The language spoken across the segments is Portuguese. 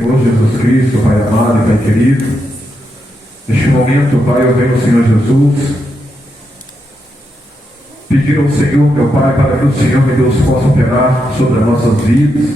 Senhor Jesus Cristo, Pai amado e Pai querido, neste momento, Pai, eu venho ao Senhor Jesus pedir ao Senhor, meu Pai, para que o Senhor, meu Deus, possa operar sobre as nossas vidas,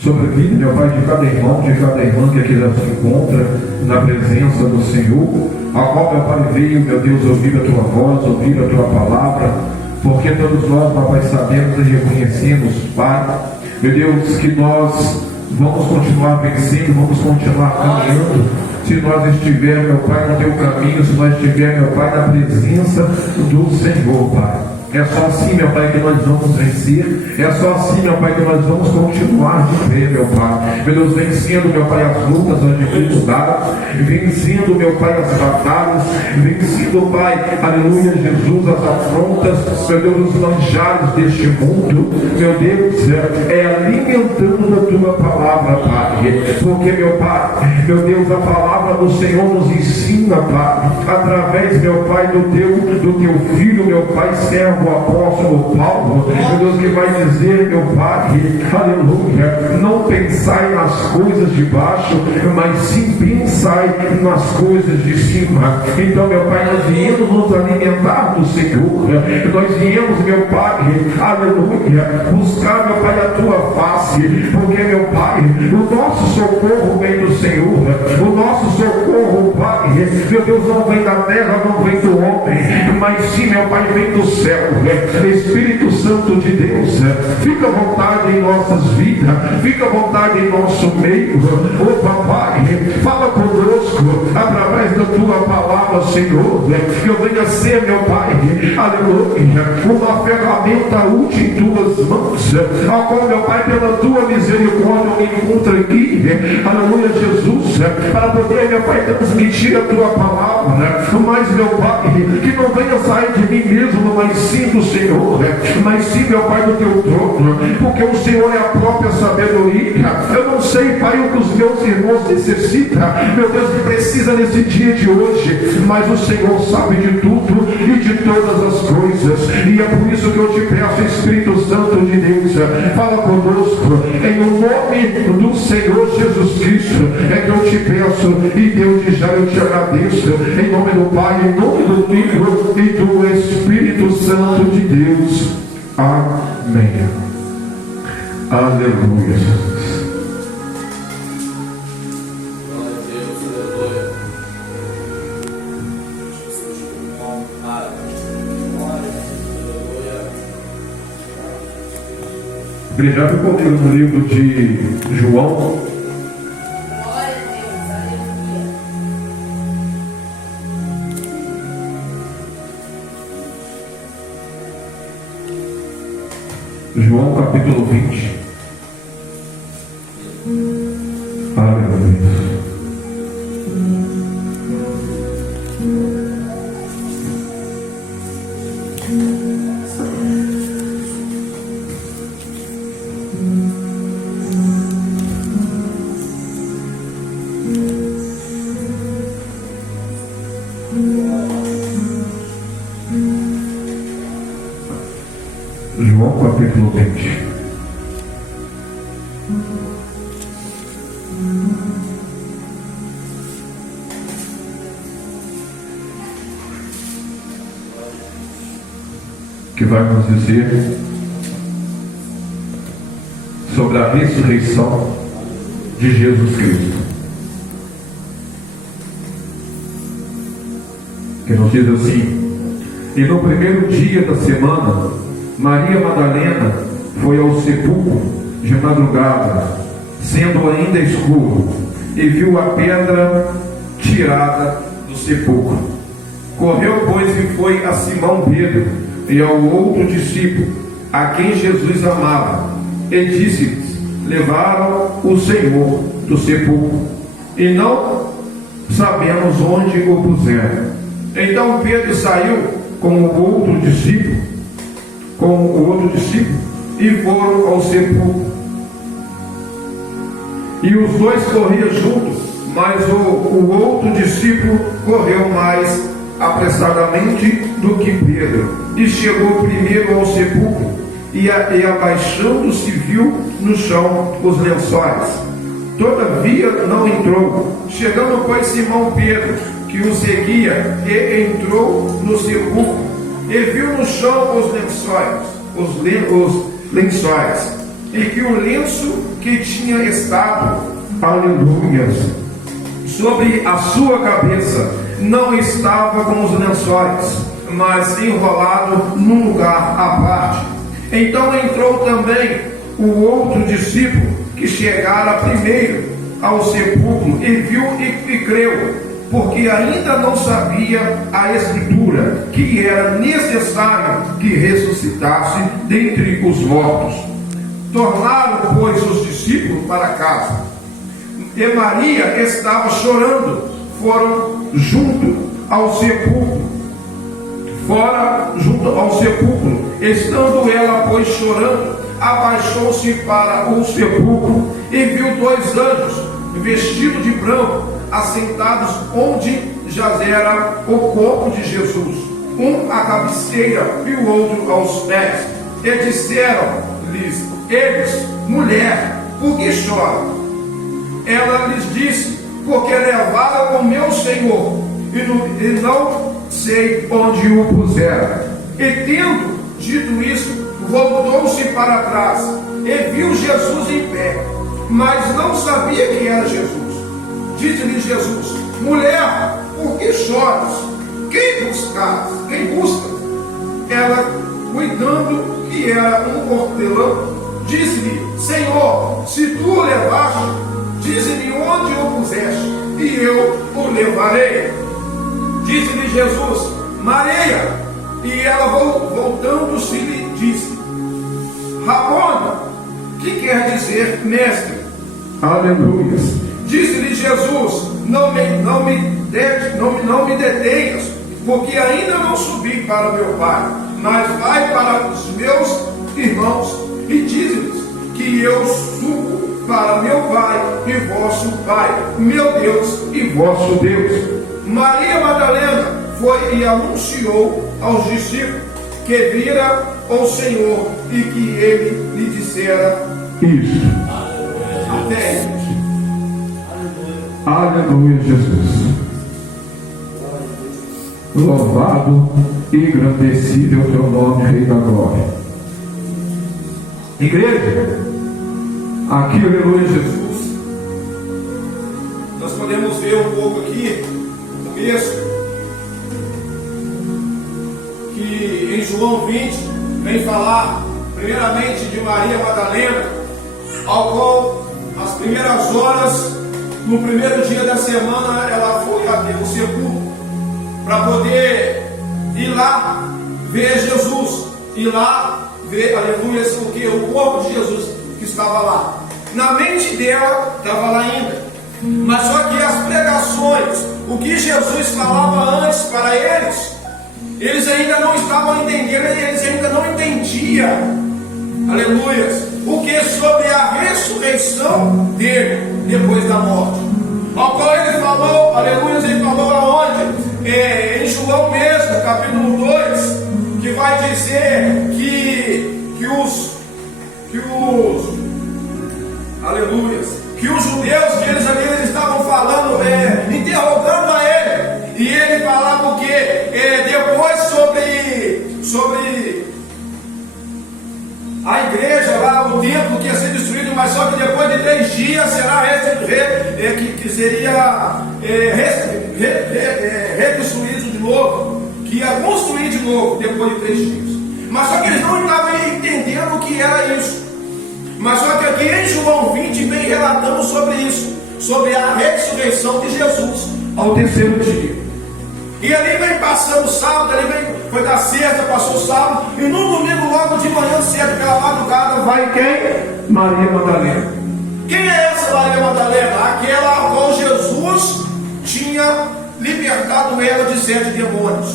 sobre a vida, meu Pai, de cada irmão, de cada irmã que aqui já se encontra na presença do Senhor, a qual, meu Pai, veio, meu Deus, ouvir a Tua voz, ouvir a Tua palavra, porque todos nós, meu Pai, sabemos e reconhecemos, Pai, meu Deus, que nós vamos continuar vencendo, vamos continuar caminhando, se nós estivermos, meu Pai, no Teu caminho, se nós estivermos, meu Pai, na presença do Senhor, Pai. É só assim, meu Pai, que nós vamos vencer. É só assim, meu Pai, que nós vamos continuar de pé, meu Pai. Meu Deus, vencendo, meu Pai, as lutas, as dificuldades, vencendo, meu Pai, as batalhas, vencendo, Pai, aleluia, Jesus, as afrontas, meu Deus, os manjares deste mundo, meu Deus, é alimentando a Tua palavra, Pai. Porque, meu Pai, meu Deus, a palavra do Senhor nos ensina, Pai, através, meu Pai, do Teu Filho, meu Pai, servo, o apóstolo Paulo, meu Deus, que vai dizer, meu Pai, aleluia, não pensai nas coisas de baixo, mas sim pensai nas coisas de cima. Então, meu Pai, nós viemos nos alimentar do Senhor, nós viemos, meu Pai, aleluia, buscar, meu Pai, a Tua face, porque, meu Pai, o nosso socorro vem do Senhor, o nosso socorro, Pai, meu Deus, não vem da terra, não vem do homem, mas sim, meu Pai, vem do céu. Espírito Santo de Deus, fica à vontade em nossas vidas, fica à vontade em nosso meio. Ô Papai, fala conosco através da Tua palavra, Senhor, que eu venha ser, meu Pai, aleluia, uma ferramenta útil em Tuas mãos, a qual, meu Pai, pela Tua misericórdia eu me encontro aqui, aleluia, Jesus, para poder, meu Pai, transmitir a Tua palavra, mas, meu Pai, que não venha sair de mim mesmo, mas sim do Senhor, mas sim, meu Pai, do Teu trono, porque o Senhor é a própria sabedoria. Eu não sei, Pai, o que os meus irmãos necessitam, meu Deus, que precisa nesse dia de hoje, mas o Senhor sabe de tudo e de todas as coisas, e é por isso que eu te peço, Espírito Santo de Deus, fala conosco, em o nome do Senhor Jesus Cristo, é que eu te peço, e Deus, já eu te agradeço, em nome do Pai, em nome do Filho e do Espírito Santo de Deus. Amém. Aleluia, Jesus. Igreja, abre comigo no livro de João. João capítulo 20. Aleluia. João capítulo 20. Que vai nos dizer sobre a ressurreição de Jesus Cristo. Que nos diz assim: e no primeiro dia da semana, Maria Madalena foi ao sepulcro de madrugada, sendo ainda escuro, e viu a pedra tirada do sepulcro. Correu, pois, e foi a Simão Pedro e ao outro discípulo, a quem Jesus amava, e disse-lhes: levaram o Senhor do sepulcro, e não sabemos onde o puseram. Então Pedro saiu com o outro discípulo, e foram ao sepulcro. E os dois corriam juntos, mas o outro discípulo correu mais apressadamente do que Pedro, e chegou primeiro ao sepulcro, e abaixando-se viu no chão os lençóis, todavia não entrou. Chegando, pois, Simão Pedro, que o seguia, e entrou no sepulcro, e viu no chão os lençóis, e que o lenço que tinha estado, aleluias, sobre a sua cabeça, não estava com os lençóis, mas enrolado num lugar à parte. Então entrou também o outro discípulo, que chegara primeiro ao sepulcro, e viu e creu, porque ainda não sabia a Escritura, que era necessário que ressuscitasse dentre os mortos. Tornaram, pois, os discípulos para casa, e Maria estava chorando. Foram junto ao sepulcro, estando ela, pois, chorando, abaixou-se para o sepulcro e viu 2 anjos, vestidos de branco, assentados onde jazera o corpo de Jesus, um à cabeceira e o outro aos pés. E disseram-lhes eles: mulher, por que chora? Ela lhes disse: porque levaram o meu Senhor, e não sei onde o puseram. E tendo dito isso, voltou-se para trás, e viu Jesus em pé, mas não sabia que era Jesus. Disse-lhe Jesus: mulher, por que choras? Quem buscas? Quem busca? Ela, cuidando que era um hortelão, disse-lhe: Senhor, se tu o levaste, dize-me onde o puseste, e eu o levarei. Disse-lhe Jesus: Maria. E ela, voltando-se, lhe disse: Rabona, que quer dizer mestre? Aleluia. Disse-lhe Jesus: não me detenhas, porque ainda não subi para meu Pai, mas vai para os meus irmãos e dize-lhes que eu subo para meu Pai e vosso Pai, meu Deus e vosso Deus. Maria Madalena foi e anunciou aos discípulos que vira o Senhor e que ele lhe dissera isso. Até eles. Aleluia, Jesus. Louvado e engrandecido é o teu nome, Rei da Glória. Igreja, aqui, aleluia, Jesus, nós podemos ver um pouco aqui, no começo, que em João 20 vem falar primeiramente de Maria Madalena, ao qual as primeiras horas, no primeiro dia da semana, ela foi até o sepulcro para poder ir lá ver Jesus, ir lá ver, aleluia, o corpo de Jesus que estava lá. Na mente dela estava lá ainda, mas só que as pregações, o que Jesus falava antes para eles ainda não estavam entendendo, eles ainda não entendiam, aleluia, o que sobre a ressurreição dele depois da morte, ao qual ele falou, aleluia, ele falou aonde? Em João mesmo, capítulo 2, que vai dizer que os judeus, que eles estavam falando, interrogando a ele, e ele falava o que? Depois sobre a igreja lá, o templo que ia ser destruído, mas só que depois de 3 dias será reconstruído de novo, que ia construir de novo depois de 3 dias. Mas só que eles não estavam entendendo o que era isso. Mas só que aqui em João 20 vem relatando sobre isso, sobre a ressurreição de Jesus ao 3º dia. E ali vem passando o sábado, foi da sexta, passou o sábado, e no domingo, logo de manhã cedo, pela madrugada, vai quem? Maria Madalena. Quem é essa Maria Madalena? Aquela a qual Jesus tinha libertado ela de 7 demônios.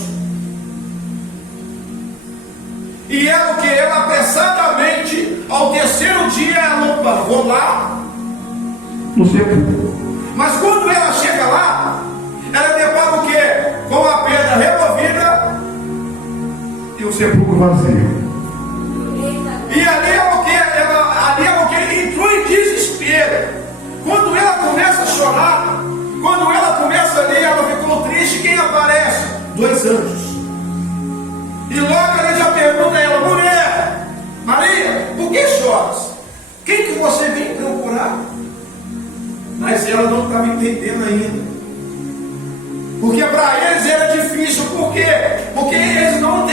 E ela o que? Ela apressadamente, ao 3º dia, ela vou lá no sepulcro. Mas quando ela chega lá, ela depara o que? Com a pedra removida e o sepulcro vazio. E ali é o que? Ali é o que? Entrou em desespero. Quando ela Mas ela não estava entendendo ainda. Porque para eles era difícil. Por quê? Porque eles não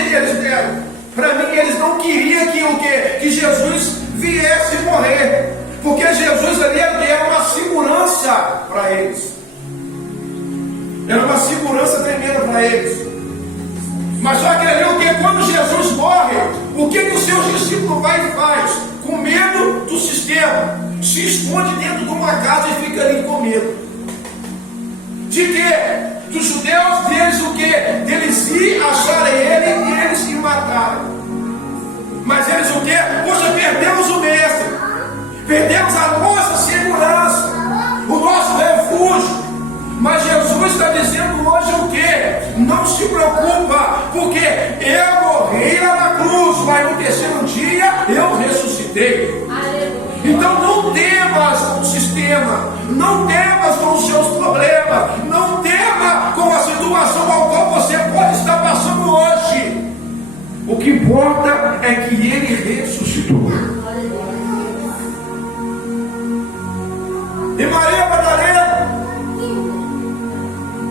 para mim, eles não queriam que Jesus viesse morrer. Porque Jesus ali era uma segurança para eles. Era uma segurança tremenda para eles. Mas só que ali o que? Quando Jesus morre, o que os seus discípulos vai e faz? Com medo do sistema, se esconde dentro de uma casa e fica ali com medo. De quê? Dos judeus deles o quê? Deles ir acharem ele e eles se matarem. Mas eles o quê? Poxa, perdemos o mestre, perdemos a nossa segurança, o nosso refúgio. Mas Jesus está dizendo hoje o quê? Não se preocupa, porque eu morri lá na cruz, mas no terceiro dia eu ressuscitei. Então não temas com o sistema, não temas com os seus problemas, não tema com a situação ao qual você pode estar passando hoje. O que importa é que ele ressuscitou. E Maria Madalena,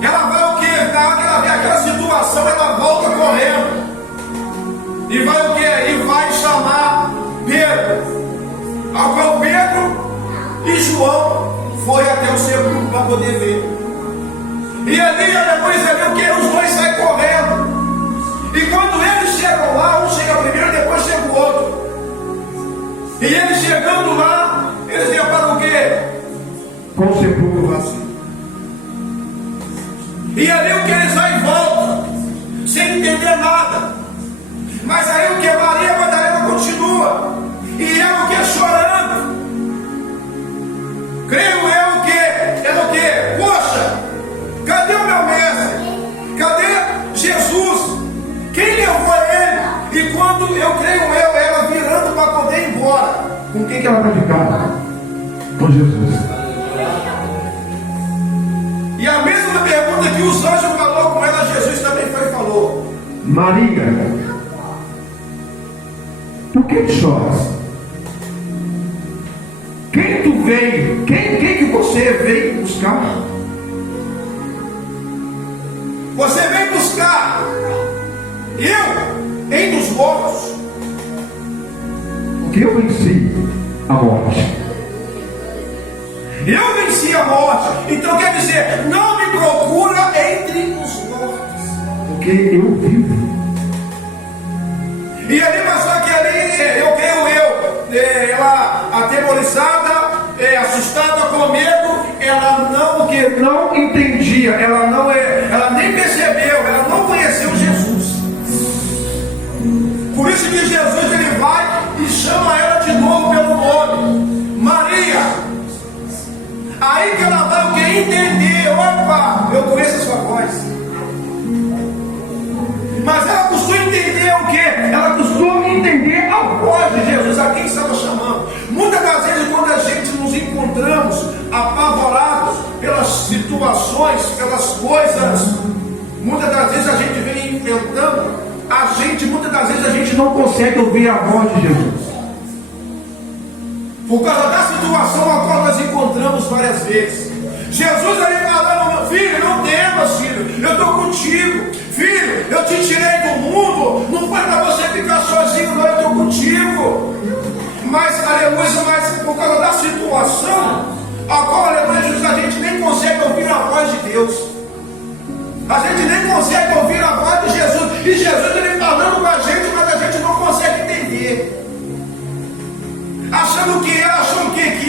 ela vai o quê? Na hora que ela vê aquela situação, ela volta correndo. E vai o quê? E vai chamar Pedro. Ao qual Pedro e João foi até o sepulcro para poder ver. E ali depois você vê o que? Os dois saem correndo. E quando eles chegam lá, um chega primeiro, depois chega o outro. E eles chegando lá, eles reparam o quê? Com o sepulcro vazio. E ali o que? Eles vão e voltam, sem entender nada. Mas aí o que? Maria Madalena continua. E ela o que? Chorando. Creio eu o que? Ela o que? Poxa, cadê o meu mestre? Cadê Jesus? Quem levou ele? E quando eu creio ela virando para poder ir embora, Com quem que ela vai ficar? Com Jesus. E a mesma pergunta que os anjos falou com ela, Jesus também foi e falou: Maria, por que choras? Quem tu veio? Quem que você veio buscar? Você vem buscar eu em dos mortos. Porque eu venci a morte. Eu venci a morte. Então quer dizer, não me procura entre os mortos. Porque eu vivo. E ali, mas só que ali, eu creio ela atemorizada, assustada, com medo, ela não entendia, ela nem percebeu, ela não conheceu Jesus. Por isso que Jesus ele vai e chama ela de novo pelo nome, Maria. Aí que ela vai o que? Entender, opa, eu conheço a sua voz. Mas ela costuma entender o que? Ela costuma entender a voz de Jesus, a quem estava chamando. Muitas das vezes, quando a gente nos encontramos apavorados pelas situações, pelas coisas, muitas das vezes a gente vem enfrentando, muitas das vezes a gente não consegue ouvir a voz de Jesus. Por causa da situação a qual nós encontramos várias vezes. Jesus ali falando: filho, não temas, filho, eu estou contigo. Filho, eu te tirei do mundo, não foi para você ficar sozinho, não, eu estou contigo. Mas, aleluia, por causa da situação, a qual, aleluia, a gente nem consegue ouvir a voz de Deus. A gente nem consegue ouvir a voz de Jesus. E Jesus ele falando com a gente, mas a gente não consegue entender. Achando que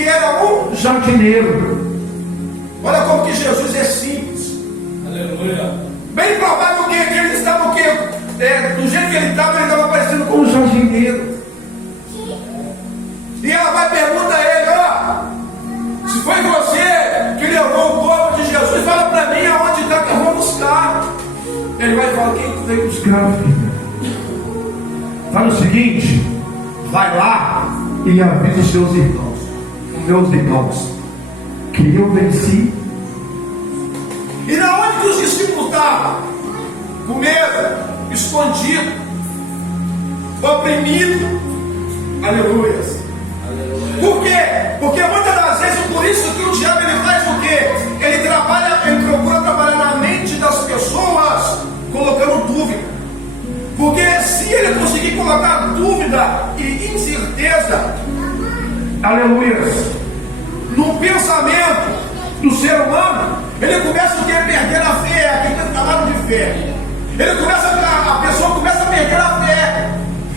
era um jardineiro. Olha como que Jesus é simples. Aleluia. Bem provável que ele estava do jeito que ele estava parecendo com um jardineiro. E ela vai perguntar a ele: ó, se foi você que levou o corpo de Jesus, fala para mim aonde está que eu vou buscar. Ele vai falar: quem tu veio buscar, filho? Fala o seguinte: vai lá e avisa os seus irmãos, os meus irmãos, que eu venci. E na onde que os discípulos estavam? Com medo, escondido, oprimido. Aleluia. Por quê? Porque muitas das vezes, por isso que o diabo ele faz aleluia, no pensamento do ser humano, ele começa a perder a fé. Aqui está falando de fé. A pessoa começa a perder a fé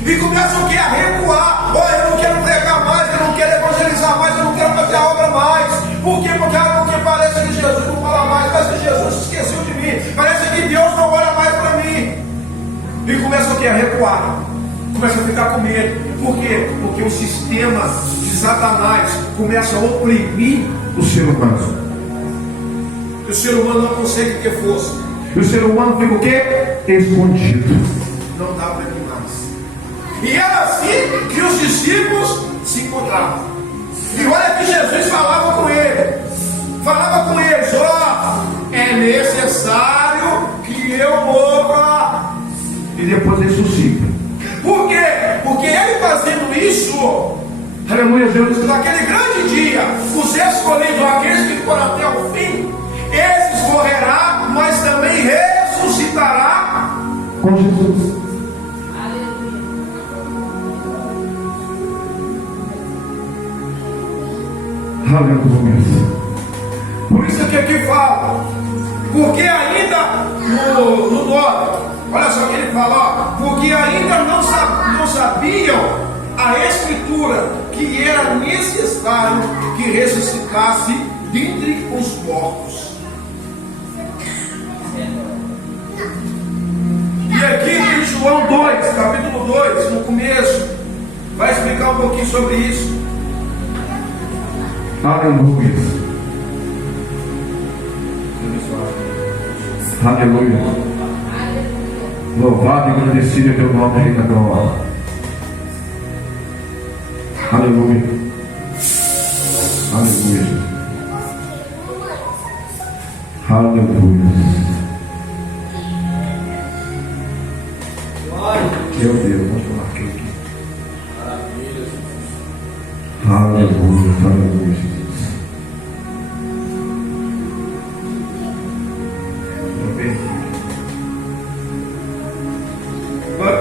e começa o que? A recuar. Olha, eu não quero pregar mais, eu não quero evangelizar mais, eu não quero fazer a obra mais. Por quê? Porque parece que Jesus não fala mais, parece que Jesus se esqueceu de mim, parece que Deus não olha mais para mim. E começa o que? A recuar. Começa a ficar com medo. Por quê? Porque o sistema de Satanás começa a oprimir o ser humano. E o ser humano não consegue ter força. E o ser humano fica o quê? Escondido. Não dá para ele mais. E era assim que os discípulos se encontravam. E olha que Jesus falava com eles. Falava com eles: ó, é necessário que eu morra. E depois ressuscita. Por quê? Porque ele fazendo isso, aleluia, Deus, naquele grande dia, os escolhidos, aqueles que foram até o fim, esses morrerá, mas também ressuscitará com Jesus. Aleluia. Por isso que aqui fala, porque ainda no 9, olha só o que ele fala, ó, porque ainda não sabiam a Escritura que era necessário que ressuscitasse dentre os mortos. E aqui em João 2, capítulo 2, no começo, vai explicar um pouquinho sobre isso. Aleluia. Aleluia. Louvado e agradecido é teu nome, Rei da glória. Aleluia. Aleluia. Aleluia. Meu Deus, vamos falar aqui. Aleluia. Aleluia, Jesus.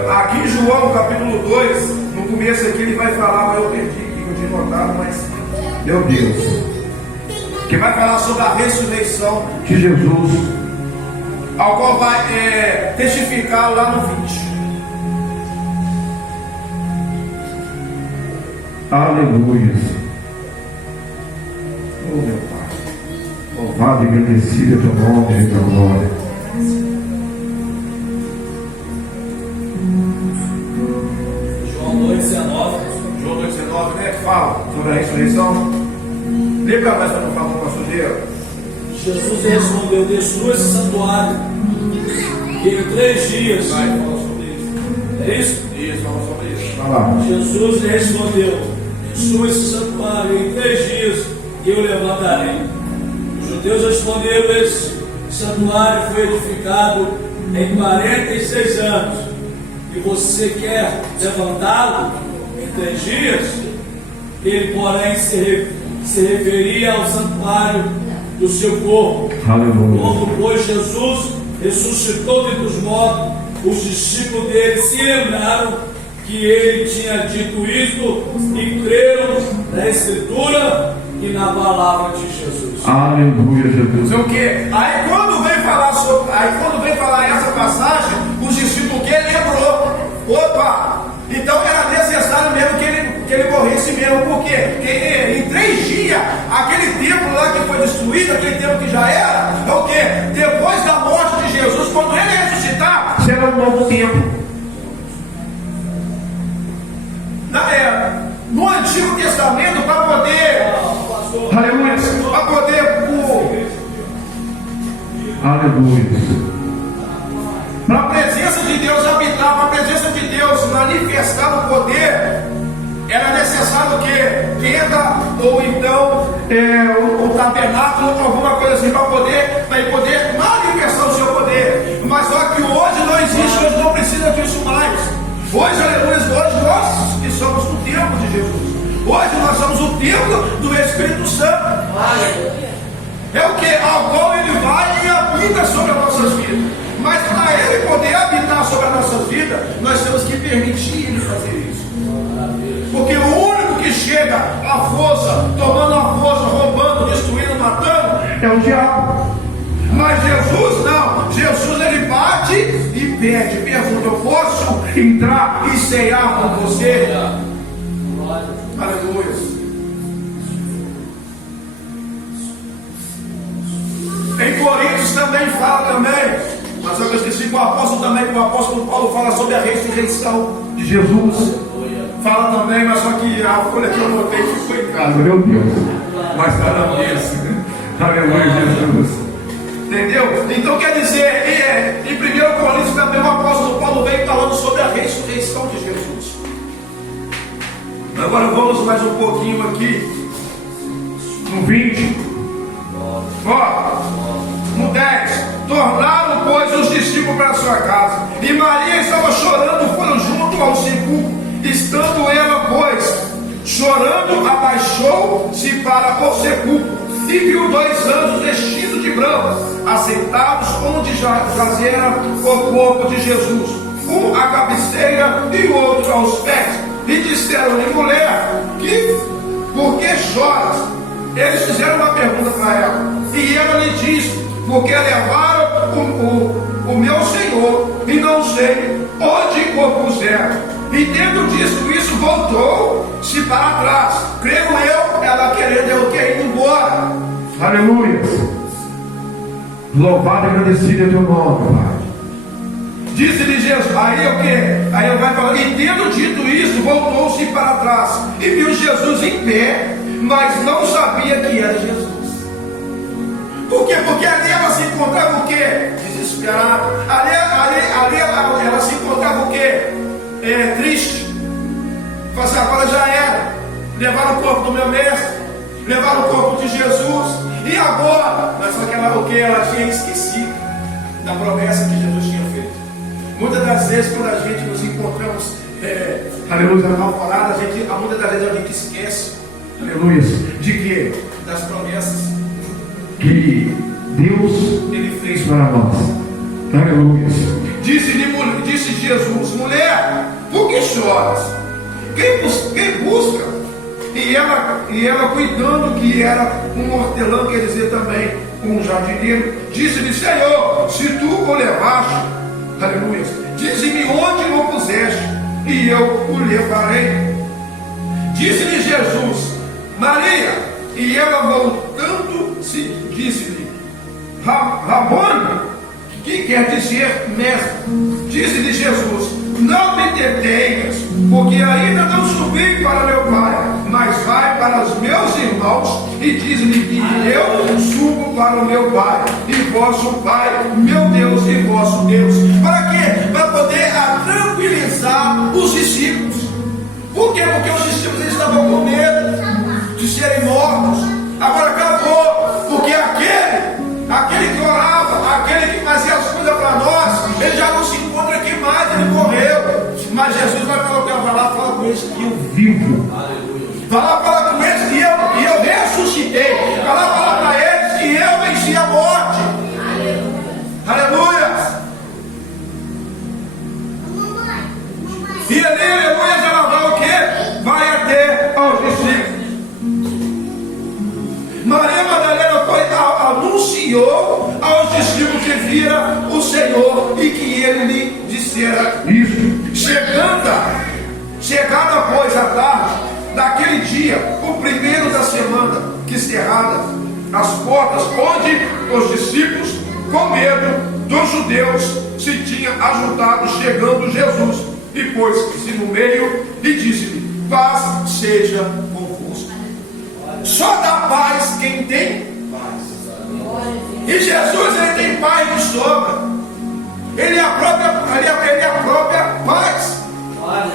Aqui em João capítulo 2, no começo aqui ele vai falar, mas eu perdi aqui, eu tinha notado, mas Meu Deus. que vai falar sobre a ressurreição De Jesus. ao qual vai testificar lá no 20. Aleluia. Oh, meu Pai. Louvado e agradecido é teu nome, Rei da glória. João 2,19, né? Que fala sobre a ressurreição. Lê para nós para não falar com a sujeira. Jesus respondeu: destrua esse santuário, que em 3 dias. Vai falar sobre isso. É isso? Isso, fala sobre isso. Vai lá. Jesus lhe respondeu: destrua esse santuário, e em 3 dias eu levantarei. Os judeus responderam: esse santuário foi edificado em 46 anos, e você quer levantá-lo em 3 dias? Ele, porém, se referia ao santuário do seu corpo. Aleluia. Quando, pois, Jesus ressuscitou dentre os mortos, os discípulos dele se lembraram que ele tinha dito isso e creram na Escritura e na palavra de Jesus. Aleluia, Jesus. O que? Aí quando vem falar essa passagem, os discípulos que lembrou, opa, então era necessário mesmo que ele morresse mesmo, por quê? Porque em 3 dias, aquele templo lá que foi destruído, aquele templo que já era, é o que? Depois da morte de Jesus, quando ele ressuscitar, Será um novo tempo. no Antigo Testamento, para poder, Aleluia. para poder Aleluia. para a presença de Deus habitar, para a presença de Deus manifestar o poder, era necessário que tenda ou então o tabernáculo, alguma coisa assim, para poder manifestar o seu poder. Mas só que hoje não existe, hoje não precisa disso mais. Hoje, aleluia, hoje nós que somos o templo de Jesus. Hoje nós somos o templo do Espírito Santo. É o que? Ao qual ele vai e habita sobre as nossas vidas. Mas para ele poder habitar sobre as nossas vidas, nós temos que permitir ele fazer isso. Porque o único que chega chega à força, tomando a força, roubando, destruindo, matando, é o diabo. Mas Jesus não. Jesus ele bate e pede, pergunta: eu posso entrar e ceiar com você? Aleluia. Em Coríntios também fala também, mas eu esqueci que o apóstolo Paulo fala sobre a ressurreição de Jesus. Fala também, mas só que a folha que eu notei ficou em casa, meu Deus. Mas está na mesa. Aleluia, Jesus. Entendeu? Então quer dizer, em 1 Coríntios também o apóstolo Paulo vem falando sobre a ressurreição de Jesus. Agora vamos mais um pouquinho aqui no 20. No 10. Tornaram, pois, os discípulos para a sua casa, e Maria estava chorando, foram junto ao sepulcro. Estando ela, pois, chorando, abaixou-se para o sepulcro e viu 2 anjos vestidos de branco, assentados onde jazera o corpo de Jesus, um à cabeceira e o outro aos pés. E disseram-lhe: mulher, por que choras? Eles fizeram uma pergunta para ela, e ela lhe disse: porque levaram o meu Senhor, e não sei onde o puseram. E tendo dito isso, voltou-se para trás. Creio eu, ela querendo eu ter ido embora. Aleluia. Louvado e agradecido é teu nome, Pai. Disse-lhe Jesus, aí o que? Aí ele vai falar: e tendo dito isso, voltou-se para trás e viu Jesus em pé, mas não sabia que era Jesus. Por quê? Porque ali ela se encontrava o quê? Desesperada. Ali ela se encontrava o quê? Triste. Fala assim: agora já era. Levaram o corpo do meu mestre, levaram o corpo de Jesus, e agora? Mas só que ela tinha esquecido da promessa que Jesus tinha feito. Muitas das vezes, quando a gente nos encontramos aleluia, apavorada, muitas das vezes a gente esquece, aleluia, de quê? Das promessas que Deus ele fez para nós. Aleluia. Disse Jesus: mulher, por que choras? Quem busca? E ela cuidando que era um hortelã, quer dizer também um jardineiro, disse-lhe: Senhor, se tu o levaste, aleluia, dize-me onde o puseste, e eu o levarei. Disse-lhe Jesus: Maria. E ela voltando disse-lhe: Rabone, que quer dizer mestre. Disse-lhe Jesus: não me detenhas, porque ainda não subi para meu Pai, mas vai para os meus irmãos, e diz-lhe que eu subo para o meu Pai e vosso Pai, meu Deus e vosso Deus. Para quê? Para poder tranquilizar os discípulos. Por quê? Porque os discípulos eles estavam com medo de serem mortos. Agora acabou, porque aquele que orava, aquele que fazia as coisas para nós, ele já não se encontra aqui mais, ele morreu. Mas Jesus vai falar: vai lá, fala com eles que eu vivo. Vai lá, fala com eles que eu ressuscitei. Vai lá, fala para eles que eu venci a morte. Aleluia. E ali, aleluia, ela vai o quê? Vai até aos discípulos. Maria Madalena anunciou aos discípulos que vira o Senhor e que ele lhe dissera isso. Chegada pois a tarde daquele dia, o primeiro da semana, que cerrada as portas, onde os discípulos, com medo dos judeus, se tinham ajuntado, chegando Jesus, e pôs-se no meio e disse-lhe: paz seja convosco. Só dá paz quem tem paz. E Jesus, ele tem paz de sobra. Ele é a própria paz.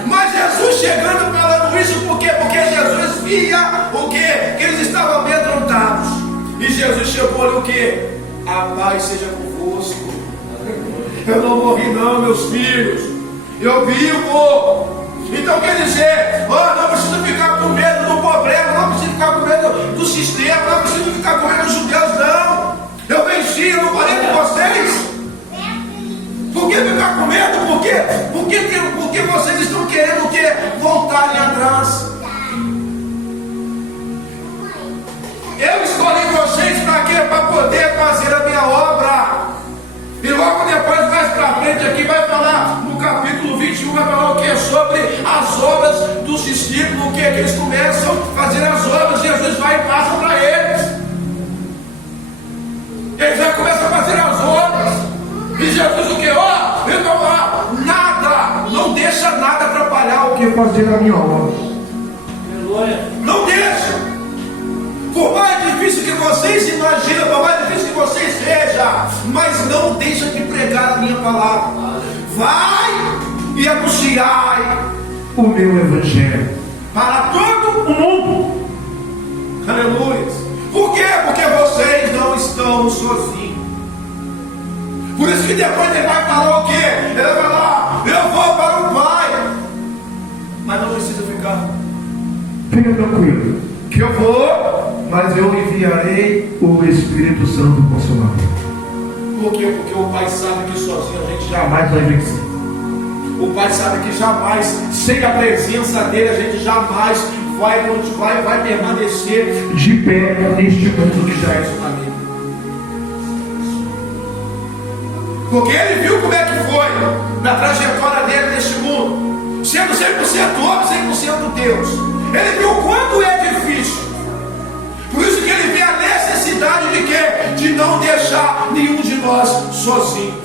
Mas Jesus chegando falando isso por quê? Porque Jesus via o quê? Que eles estavam amedrontados. E Jesus chegou ali o quê? A paz seja convosco. Eu não morri não, meus filhos. Eu vivo. Então quer dizer, não preciso ficar com medo do problema, não preciso ficar com medo do sistema, não preciso ficar com medo dos judeus, não. Eu venci, eu não falei com vocês. Por que ficar com medo? Por quê? Porque vocês estão querendo o quê? Voltarem atrás. E Jesus o que? Ó, então lá, nada, não deixa nada atrapalhar o que fazer na minha obra. Não deixa. Por mais difícil que vocês imaginam, por mais difícil que vocês sejam, mas não deixa de pregar a minha palavra. Vai e anunciai o meu evangelho para todo o mundo. Aleluia. Por quê? Porque vocês não estão sozinhos. Por isso que depois ele vai falar o quê? Ele vai falar, eu vou para o Pai. Mas não precisa ficar. Fica tranquilo, que eu vou, mas eu enviarei o Espírito Santo Consolador. Por quê? Porque o Pai sabe que sozinho a gente Jamais vai vencer. O Pai sabe que jamais, sem a presença dele, a gente jamais vai permanecer de pé neste mundo que já é família. Porque ele viu como é que foi na trajetória dele neste mundo, sendo 100% homem, 100% Deus. Ele viu o quanto é difícil. Por isso que ele vê a necessidade de quê? De não deixar nenhum de nós sozinhos.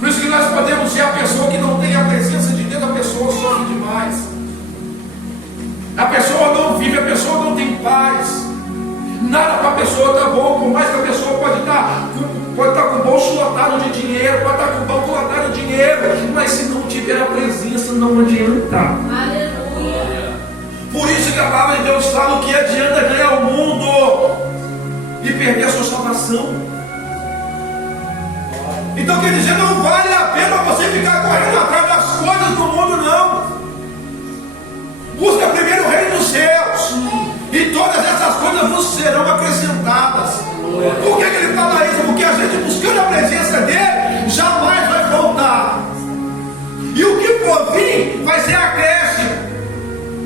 Por isso que nós podemos ser a pessoa que não tem a presença de Deus, a pessoa sofre demais. A pessoa não vive, a pessoa não tem paz. Nada para a pessoa está bom, por mais que a pessoa pode estar com o bolso lotado de dinheiro, pode estar com o banco lotado de dinheiro, mas se não tiver a presença, não adianta. Aleluia. Por isso que a palavra de Deus fala o que adianta ganhar o mundo e perder a sua salvação. Então quer dizer, não vale a pena você ficar correndo atrás das coisas do mundo, não. Busca primeiro o reino dos céus, e todas essas coisas vos serão acrescentadas. Por que ele fala isso? Porque a gente buscando a presença dele, jamais vai faltar. E o que for vir, vai ser acréscimo.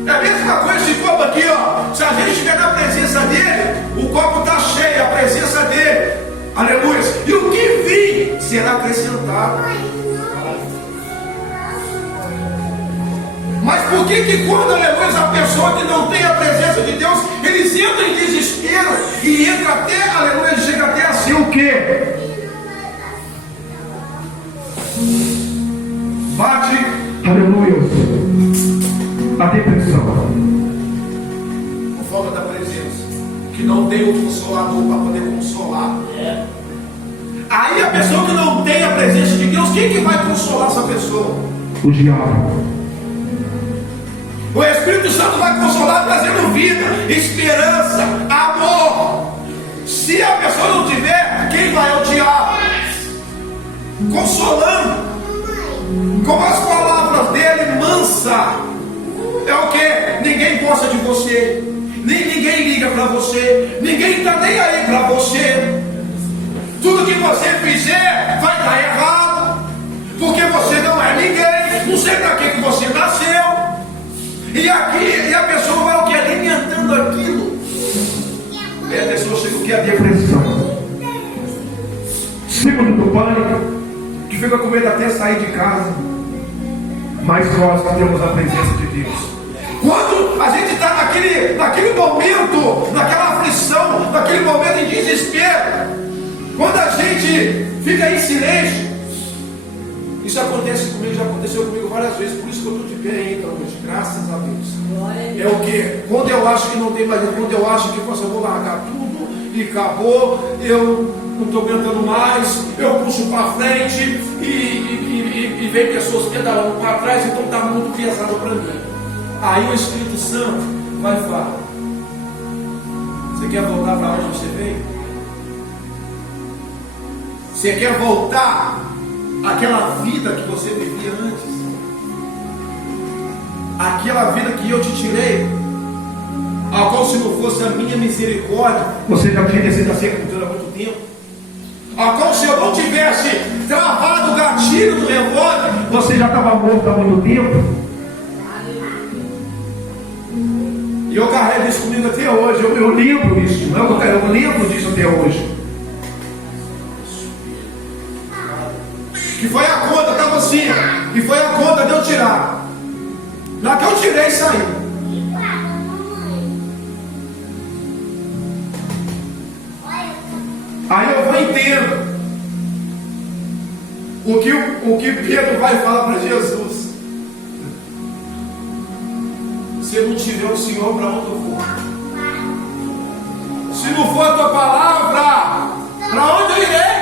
É a mesma coisa esse copo aqui, ó. Se a gente estiver na presença dele, o copo está cheio, a presença dele. Aleluia. E o que vir será acrescentado. Mas por que quando, aleluia, a pessoa que não tem a presença de Deus, eles entram em desespero e entra até, aleluia, chega até a ser o quê? Bate, Aleluia. A depressão. por falta da presença, que não tem o consolador para poder consolar. Aí a pessoa que não tem a presença de Deus, quem que vai consolar essa pessoa? O diabo. O Espírito Santo vai consolar, trazendo vida, esperança, amor. Se a pessoa não tiver, quem vai é o diabo, consolando, com as palavras dele, mansa. É o que? Ninguém gosta de você, ninguém liga para você, ninguém está nem aí para você. Tudo que você fizer vai dar errado, porque você não é ninguém, não sei para que você nasceu. E a pessoa vai o que? Alimentando aquilo. E a pessoa chega o que? A depressão. Segundo do pânico, Que fica com medo até sair de casa. mas nós temos a presença de Deus. Quando a gente está naquele momento, naquela aflição, naquele momento em desespero, quando a gente fica em silêncio, isso acontece comigo, já aconteceu comigo várias vezes, por isso que eu estou de pé ainda hoje, graças a Deus. É o que? Quando eu acho que não tem mais, quando eu acho que eu vou largar tudo e acabou, eu não estou aguentando mais, eu puxo para frente e vem pessoas pedalando para trás, então está muito pesado para mim. Aí o Espírito Santo vai falar: você quer voltar para onde você veio? Você quer voltar àquela vida que você vivia antes? Aquela vida que eu te tirei, a qual, se não fosse a minha misericórdia, você já tinha descido a sepultura há muito tempo. A qual, se eu não tivesse travado o gatilho do revólver, Você já estava morto há muito tempo. e eu carrego isso comigo até hoje. Eu lembro isso, não é? Eu lembro disso até hoje. Que foi a conta, estava assim, que foi a conta de eu tirar. Na que eu tirei, saiu. Aí eu vou entendo O que Pedro vai falar para Jesus? Se não tiver o Senhor, para onde eu vou? Se não for a tua palavra, para onde eu irei?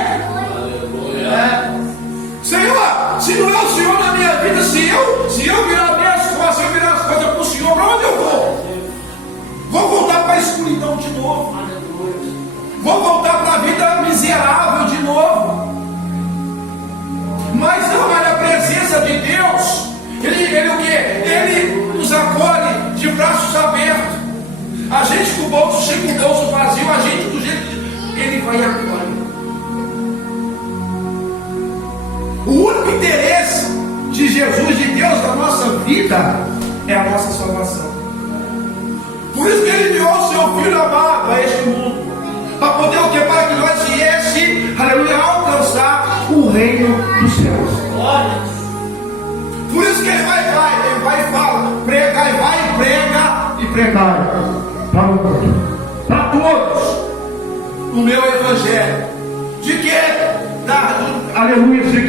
Senhor, se não é o Senhor na minha vida, se eu virar minhas costas, se eu virar as costas para o Senhor, para onde eu vou? Vou voltar para a escuridão de novo. Vou voltar para a vida miserável de novo. Mas não, mas na presença de Deus, Ele o quê? Ele nos acolhe de braços abertos. A gente com o bolso cheio, com o bolso vazio, a gente do jeito que Ele vai e acolhe. O único interesse de Jesus, de Deus na nossa vida, é a nossa salvação. Por isso que Ele enviou o Seu Filho amado a este mundo, para poder o que? Para que nós viesse, aleluia, alcançar o reino dos céus. Por isso que Ele vai e fala, prega e vai e prega e pregai para o mundo, para todos, o meu evangelho. De quê? Aleluia, de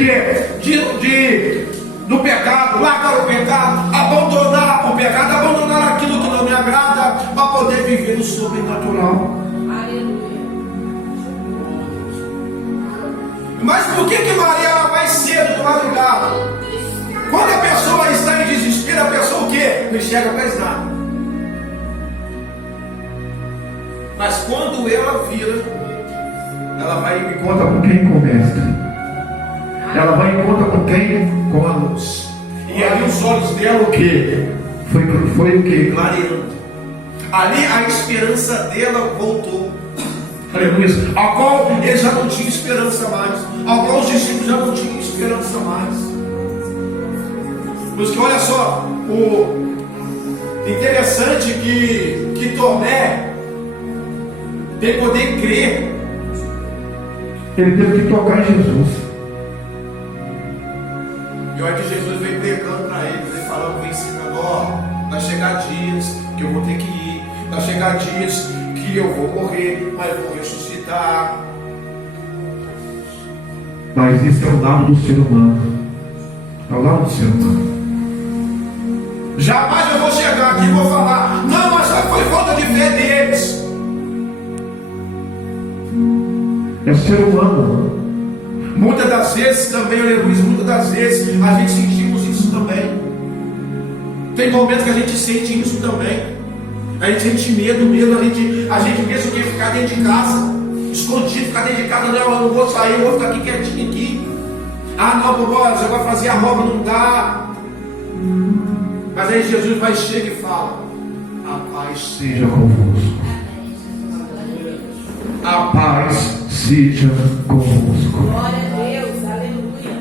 quê? Do pecado, largar o pecado, abandonar o pecado, abandonar aquilo que não me agrada, para poder viver o sobrenatural. Mas por que Maria vai cedo de madrugada? Quando a pessoa está em desespero, a pessoa o quê? Não enxerga mais nada. Mas quando ela vira, ela vai e encontra com quem? Com o mestre. Ela vai e encontra com quem? Com a luz. E ali os olhos dela o quê? Foi o quê? Clareando. Ali a esperança dela voltou. Aleluia. Ao qual ele já não tinha esperança mais. Ao qual os discípulos já não tinham esperança mais. Por isso que olha só, o interessante que Tomé tem poder crer. Ele teve que tocar em Jesus. E olha que Jesus vem pregando para ele, vem falando, vem ensinando, vai chegar dias que eu vou ter que ir, vai chegar dias que eu vou morrer, mas eu vou ressuscitar. Mas isso é o lado do ser humano. É o lado do ser humano. Jamais eu vou chegar aqui e vou falar, não, mas já foi falta de fé deles. É o ser humano. Muitas das vezes também, aleluia, muitas das vezes a gente sentimos isso também. Tem momentos que a gente sente isso também. A gente sente medo, a gente pensa que ficar dentro de casa, escondido, ficar dentro de casa, não, eu não vou sair, eu vou ficar aqui quietinho aqui. Ah não, você vai fazer a roda, não dá. Mas aí Jesus vai, chega e fala, a paz seja convosco. A paz seja convosco. Glória a Deus, aleluia.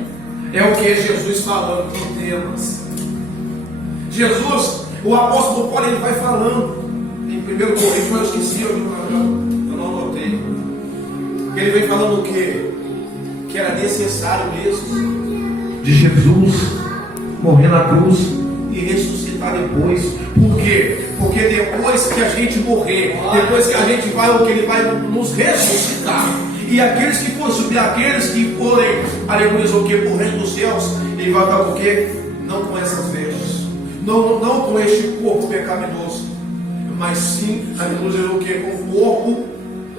É o que Jesus falando em temas. Jesus, o apóstolo Paulo, ele vai falando em 1 Coríntios, mas eu esqueci, eu não anotei. Ele vem falando o quê? Que era necessário mesmo de Jesus morrer na cruz e ressuscitar depois. Por quê? Porque depois que a gente morrer, depois que a gente vai, o que ele vai nos ressuscitar. E aqueles que forem subir, aqueles que forem, aleluia, o que? Por reino dos céus, ele vai dar o quê? Não com essas vestes, não com este corpo pecaminoso, mas sim, aleluia, o que? Com o corpo,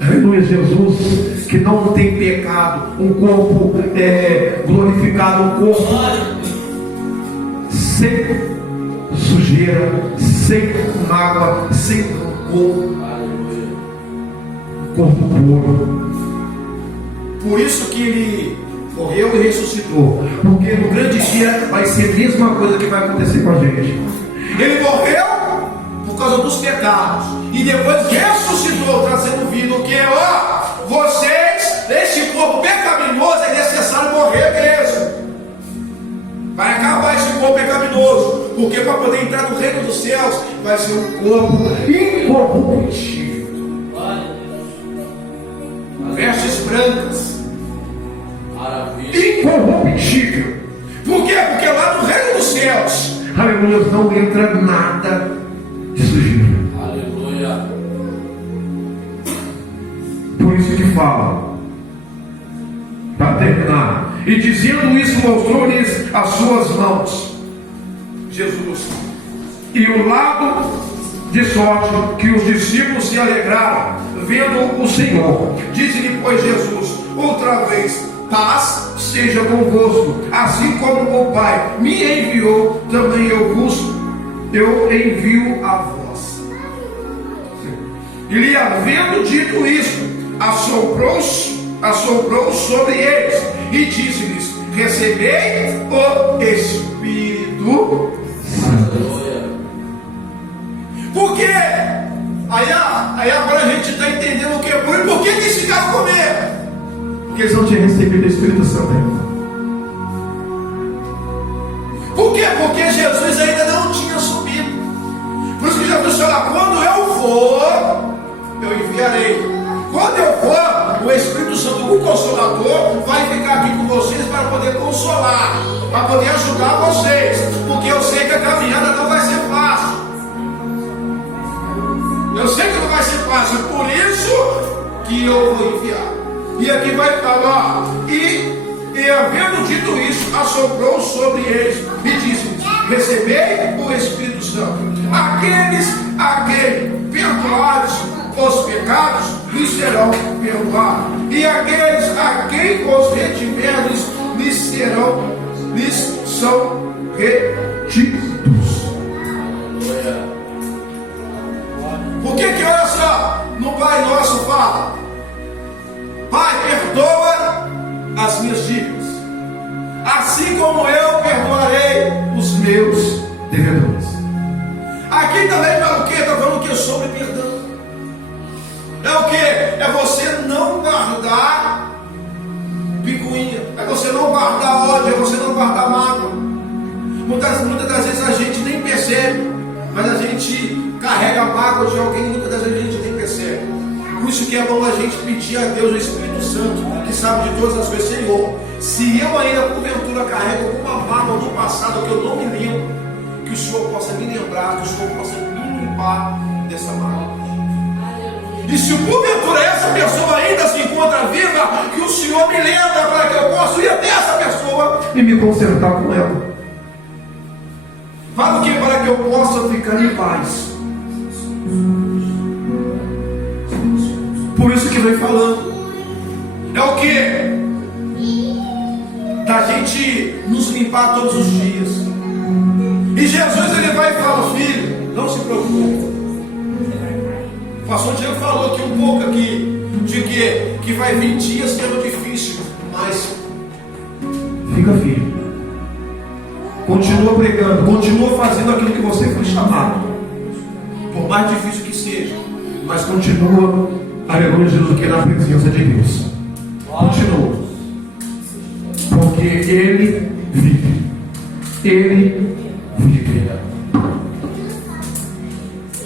aleluia, Jesus, que não tem pecado, um corpo glorificado, um corpo sem sujeira, sem mágoa, sem rancor, corpo puro. Por isso que ele morreu e ressuscitou, porque no grande dia vai ser a mesma coisa que vai acontecer com a gente. Ele morreu por causa dos pecados e depois ressuscitou, trazendo vida. O que? Vocês, este corpo pecaminoso, é necessário morrer mesmo. Vai acabar esse corpo pecaminoso, porque para poder entrar no reino dos céus vai ser um corpo incorruptível, vestes brancas, incorruptível. Por quê? Porque lá no reino dos céus, aleluia, não entra nada de sujeira. Aleluia. Por isso que fala, para terminar. E dizendo isso, mostrou-lhes as suas mãos. Jesus. E o lado de sorte que os discípulos se alegraram, vendo o Senhor. Disse-lhe, pois, Jesus, outra vez: paz seja convosco. Assim como o Pai me enviou, também eu envio a vós. E lhe havendo dito isso, assoprou sobre eles e disse-lhes: recebei o Espírito Santo. Por quê? Aí agora a gente está entendendo o que é por e por que eles ficaram com medo? Porque eles não tinham recebido o Espírito Santo ainda. Por quê? Porque Jesus ainda não tinha subido. Por isso que Jesus fala: quando eu for, eu enviarei. Quando eu for, o Espírito Santo, o Consolador, vai ficar aqui com vocês para poder consolar, para poder ajudar vocês. Porque eu sei que a caminhada não vai ser fácil. Eu sei que não vai ser fácil, por isso que eu vou enviar. E aqui vai falar: e havendo dito isso, assoprou sobre eles e disse-lhes: recebei o Espírito Santo. Aqueles a quem perdoares os pecados, lhes serão perdoados. E aqueles a quem os retiveres, lhes são retidos. Por que olha só, no Pai Nosso fala: Pai, perdoa as minhas dívidas, assim como eu perdoarei os meus devedores. Aqui também fala o que? Está falando o que? Sobre perdão. É o que? É você não guardar picuinha, é você não guardar ódio, é você não guardar mágoa. Muitas das vezes a gente nem percebe, mas a gente carrega a mágoa de alguém, muitas das vezes a gente nem percebe. Por isso que é bom a gente pedir a Deus o Espírito Santo, que sabe de todas as coisas. Senhor, se eu ainda porventura carrego alguma mágoa do passado que eu não me lembro, que o Senhor possa me lembrar, que o Senhor possa me limpar dessa mágoa. E se porventura essa pessoa ainda se encontra viva, que o Senhor me lembra para que eu possa ir até essa pessoa e me consertar com ela. Para o que? Para que eu possa ficar em paz. Por isso que vem falando. É o que? Da gente nos limpar todos os dias. E Jesus ele vai e fala: filho, não se preocupe. O pastor Diego falou aqui um pouco aqui de que vai vir dias sendo difícil, mas fica firme. Continua pregando, continua fazendo aquilo que você foi chamado. Por mais difícil que seja, mas continua, aleluia, Jesus, que é na presença de Deus. Continua. Porque Ele vive. Ele vive.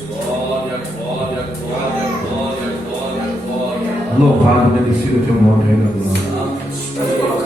Glória, glória, glória, glória, glória, glória. Louvado, merecido o teu nome, Rei da Glória.